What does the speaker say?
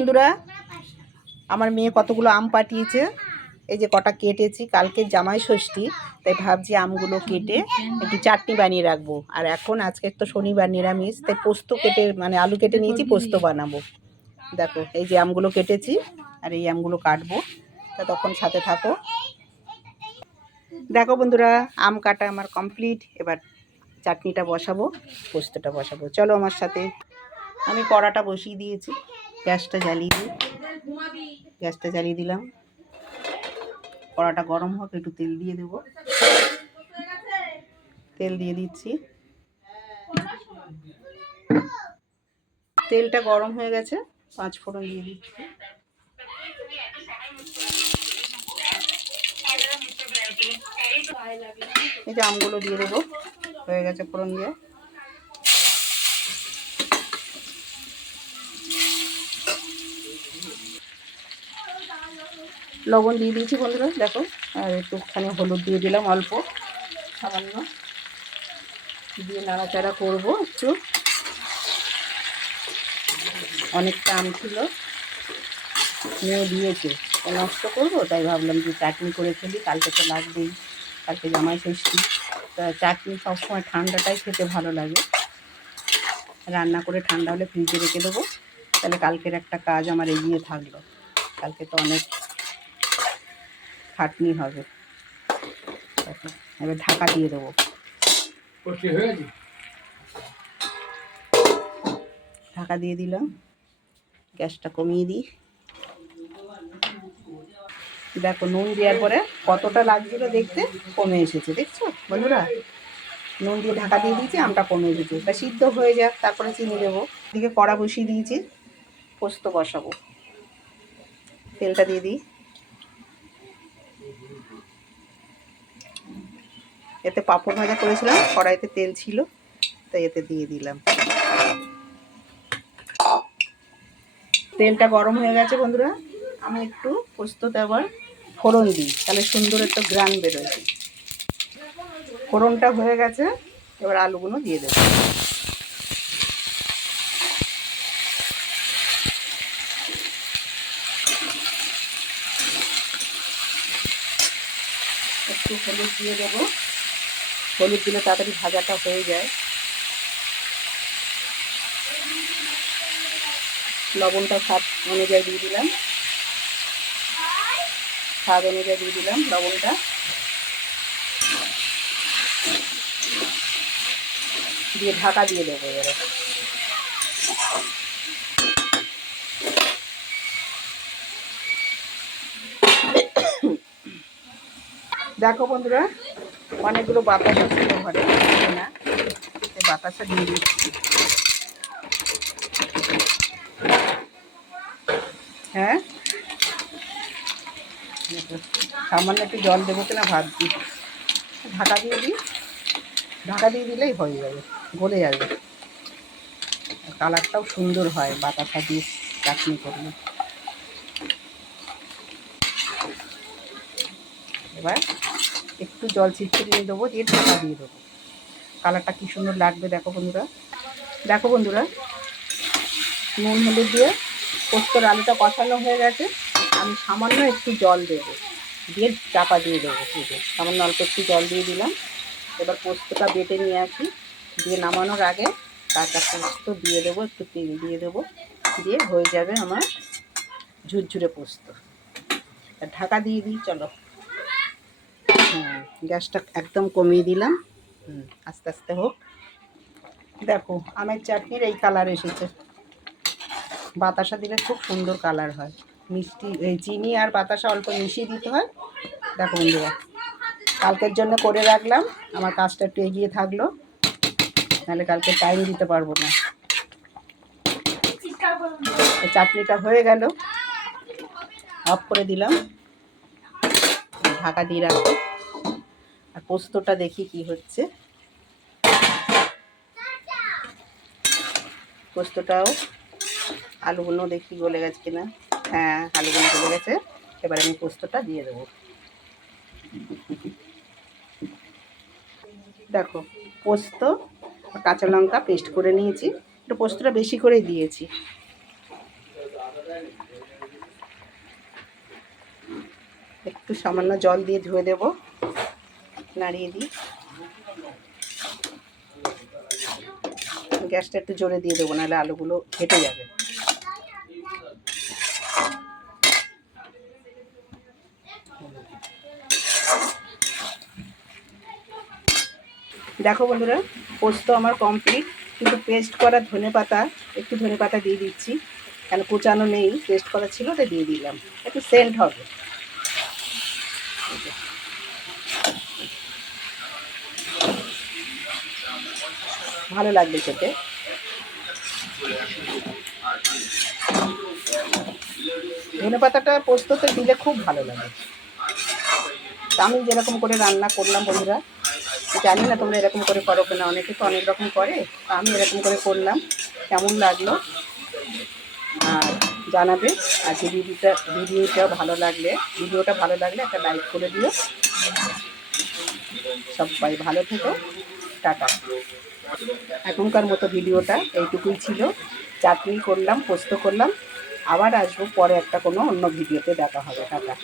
বন্ধুরা, আমার মেয়ে কতগুলো আম পাঠিয়েছে। এই যে কটা কেটেছি, কালকে জামাই ষষ্ঠী, তাই ভাবছি আমগুলো কেটে একটু চাটনি বানিয়ে রাখবো। আর এখন আজকে তো শনিবার নিরামিষ, তাই পোস্ত কেটে মানে আলু কেটে নিয়েছি, পোস্ত বানাবো। দেখো এই যে আমগুলো কেটেছি আর এই আমগুলো কাটবো, তা তখন সাথে থাকো। দেখো বন্ধুরা, আম কাটা আমার কমপ্লিট। এবার চাটনিটা বসাবো, পোস্তটা বসাবো, চলো আমার সাথে। আমি কড়াটা বসিয়ে দিয়েছি, গ্যাসটা জ্বালিয়ে দিলাম। কড়াটা গরম হোক, একটু তেল দিয়ে দেব। তেল দিয়ে দিচ্ছি। তেলটা গরম হয়ে গেছে, 5 ফোড়ন দিয়ে দিচ্ছি। এই যে আমগুলো দিয়ে দেবো, হয়ে গেছে ফোড়ন দিয়ে। লবণ দিয়ে দিয়েছি বন্ধুরা, দেখো। আর একটুখানি হলুদ দিয়ে দিলাম, অল্প সামান্য দিয়ে নাড়াচাড়া করবো একটু। অনেকটা আম ছিল, মেয়ে দিয়েছে, নষ্ট করবো, তাই ভাবলাম যে চাটনি করে ফেলি, কালকে তো লাগবেই, কালকে জামাই ষষ্ঠী। তা চাটনি সবসময় ঠান্ডাটাই খেতে ভালো লাগে। রান্না করে ঠান্ডা হলে ফ্রিজে রেখে দেবো, তাহলে কালকের একটা কাজ আমার এগিয়ে থাকলো। কালকে তো অনেক খাটনি হবে। এবার ঢাকা দিয়ে দেবো। ঢাকা দিয়ে দিলাম, গ্যাসটা কমিয়ে দিই। দেখো নুন দেওয়ার পরে কতটা লাগছিল দেখতে, কমে এসেছে, দেখছো বন্ধুরা। নুন দিয়ে ঢাকা দিয়ে দিয়েছি, আমটা কমে এসেছে। তা সিদ্ধ হয়ে যাক, তারপরে চিনি দেবো। এদিকে কড়া বসিয়ে দিয়েছি, পোস্ত বসাবো। তেলটা দিয়ে দিই। এতে পাঁপড় ভাজা করেছিলাম, কড়াইতে তেল ছিল, তাই এতে দিয়ে দিলাম। তেলটা গরম হয়ে গেছে বন্ধুরা, আমি একটু পোস্ততে আবার ফোড়ন দিই, তাহলে সুন্দর একটা গ্রান বেরোয়। ফোড়নটা হয়ে গেছে, এবার আলুগুলো দিয়ে দেবো। একটু হলুদ দিয়ে দেবো, হলুদ দিলে তাড়াতাড়ি ভাজাটা হয়ে যায়। লবণটা স্বাদ অনুযায়ী দিয়ে দিলাম, লবণটা। দিয়ে ঢাকা দিয়ে দেবো এবারে। দেখো বন্ধুরা, অনেকগুলো বাতাসা ছিল ঘরে, না বাতাসা দিয়ে দিচ্ছি। হ্যাঁ, সামান্য একটু জল দেবো কিনা ভাবছি। ঢাকা দিয়ে দিই, ঢাকা দিয়ে দিলেই হয়ে যাবে, গলে যাবে। কালারটাও সুন্দর হয় বাতাসা দিয়ে চাটনি করলে। এবার একটু জল ছিটছিটিয়ে দেবো, দিয়ে ঢাকা দিয়ে দেবো। কালারটা কী সুন্দর লাগবে দেখো বন্ধুরা। দেখো বন্ধুরা, নুন হলুদ দিয়ে পোস্তর আলুটা কষানো হয়ে গেছে। আমি সামান্য একটু জল দেবো, দিয়ে চাপা দিয়ে দেবো। সামান্য অল্প একটু জল দিয়ে দিলাম। এবার পোস্তটা বেটে নিয়ে আসি, দিয়ে নামানোর আগে কাঁচা পোস্ত দিয়ে দেবো, একটু তেল দিয়ে দেবো, দিয়ে হয়ে যাবে আমার ঝুরঝুরে পোস্ত। ঢাকা দিয়ে দিই, চলো। হ্যাঁ, গ্যাসটা একদম কমিয়ে দিলাম। আস্তে আস্তে হোক। দেখো আমের চাটনির এই কালার এসেছে। বাতাসা দিলে খুব সুন্দর কালার হয়। মিষ্টি এই চিনি আর বাতাসা অল্প মিশিয়ে দিতে হয়। দেখো বন্ধুরা, কালকের জন্য করে রাখলাম, আমার কাজটা একটু এগিয়ে থাকলো, নাহলে কালকে টাইম দিতে পারবো না। চাটনিটা হয়ে গেল, অফ করে দিলাম, ঢাকা দিয়ে রাখবো। আর পোস্তটা দেখি কি হচ্ছে। পোস্তটাও আলুগুলো দেখি গলে গেছে কিনা। হ্যাঁ, আলুগুলো গলে গেছে। এবার আমি পোস্তটা দিয়ে দেবো। দেখো পোস্ত কাঁচা লঙ্কা পেস্ট করে নিয়েছি, একটু পোস্তটা বেশি করেই দিয়েছি। একটু সামান্য জল দিয়ে ধুয়ে দেব, নাড়িয়ে দিই। গ্যাসটা একটু জোরে দিয়ে দেবো, নাহলে আলুগুলো ফেটে যাবে। দেখো বন্ধুরা, পোস্ত আমার কমপ্লিট। কিন্তু পেস্ট করা ধনেপাতা, একটু ধনেপাতা দিয়ে দিচ্ছি, কেন কুচানো নেই, পেস্ট করা ছিল তো দিয়ে দিলাম, একটু সেন্ট হবে। ভালো লাগবে খেতে। ধনেপাতাটা পোস্ততে দিলে খুব ভালো লাগে। আমি যেরকম করে রান্না করলাম বন্ধুরা, জানি না তোমরা এরকম করে করো কিনা, অনেকে তো অনেক রকম করে, আমি এরকম করে করলাম। কেমন লাগলো আর জানাবে। আর ভিডিওটা ভালো লাগলে একটা লাইক করে দিও। সবাই ভালো থেকো, টাটা। এখনকার মতো ভিডিওটা এইটুকুই ছিল। চাটনি করলাম, পোস্ত করলাম, আবার আসবো পরে একটা কোনো অন্য ভিডিওতে, দেখা হবে, টাটা।